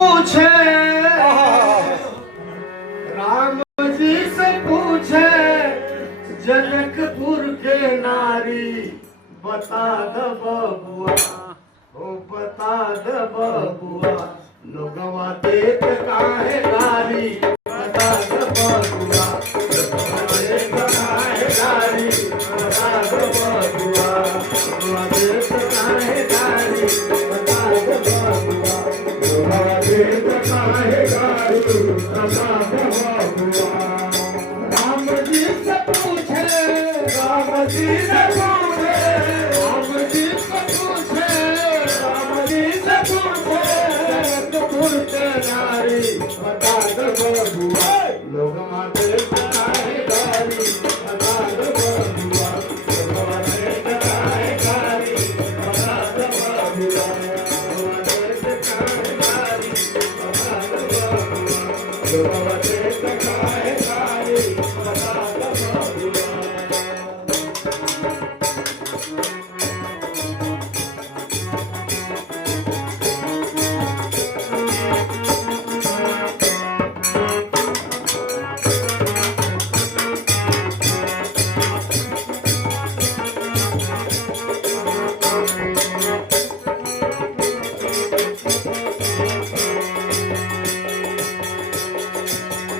पूछे राम जी से पूछे जनकपुर के नारी बता द बबुआ ओ बता द बबुआ लोगवा देख काहे गारी बता द बबुआ लोगवा देख काहे गारी बता द बबुआ लोगवा देख काहे गारी बता द बबुआ लोगवा देख काहे गारी बता द बबुआ राम जी से पूछे राम जी से पूछे राम जी से पूछे राम जी से पूछे जनकपुर के नारी बता दो बबुआ लोग माते काहे गारी बता दो बबुआ लोग माते काहे गारी बता दो बबुआ लोग माते काहे गारी बता दो बबुआ लोग माते काहे गारी बता दो बबुआ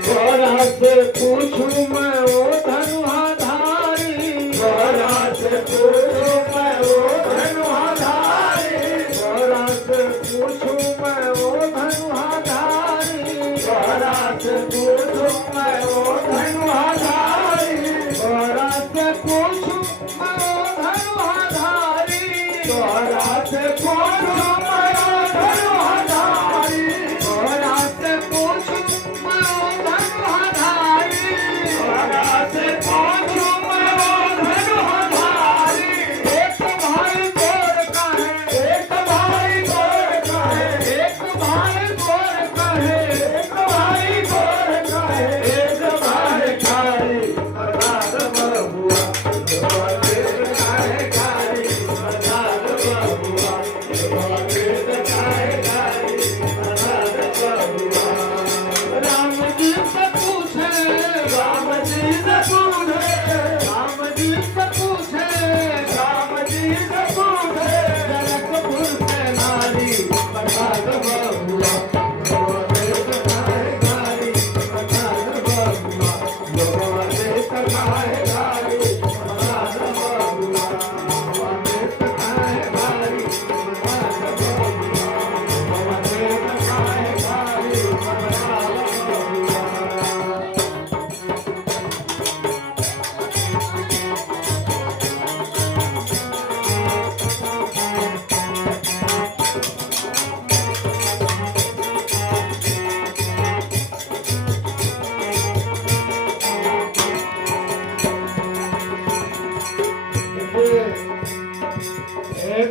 बड़ा से पूछूं मैं वो धनुहाधारी बड़ा से पूछूं मैं वो धनुहाधारी बड़ा से पूछूं मैं वो धनुहाधारी बड़ा से पूछूं मैं वो धनुहाधारी बड़ा से पूछूं मैं वो धनुहाधारी बड़ा से पूछूं मैं वो धनुहाधारी बड़ा से पूछूं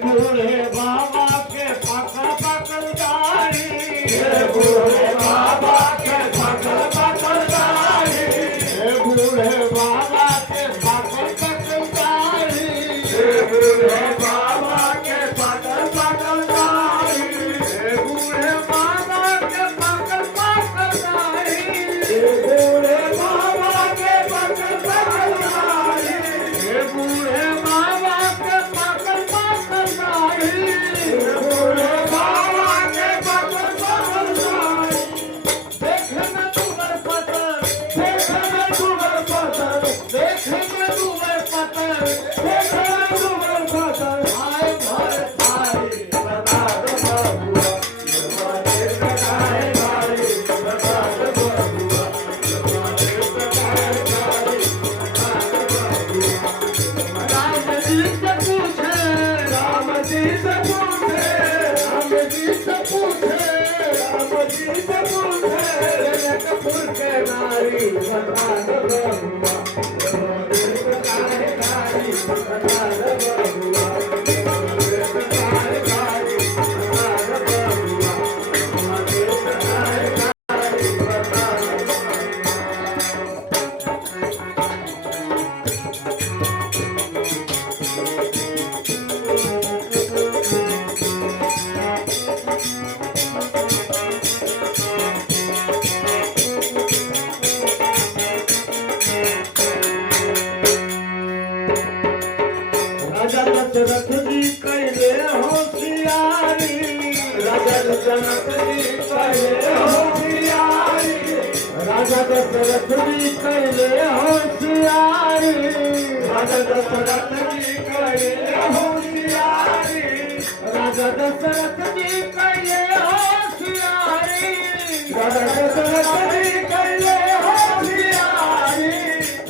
बूढ़े बाबा के पकड़ पकड़ गाड़ी बूढ़े बाबा के पकड़ पकड़ गाड़ी बूढ़े बाबा के पकड़ पकड़ गाड़ी बूढ़े बाबा के पकड़ पकड़ गाड़ी बूढ़े बाबा के पकड़ पकड़ गाड़ी बूढ़े बाबा के पकड़ पकड़ गाड़ी बूढ़े बाबा के पकड़ पकड़ गाड़ी बूढ़े बाबा के पकड़ पकड़ गाड़ी जनक जी कैले होशियारी राजा दशरथ जी कैले होशियारी राजा दशरथ जी कैले होशियारी राजा दशरथ जी कैले होशियारी राजा दशरथ जी कैले होशियारी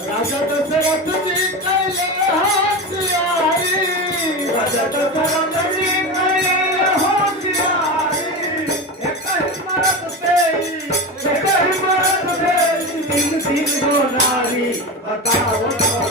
राजा दशरथ जी कैले होशियारी राजा दशरथ जी कैले होशियारी एक ही मरद से तीन तीन गो नारी बताओ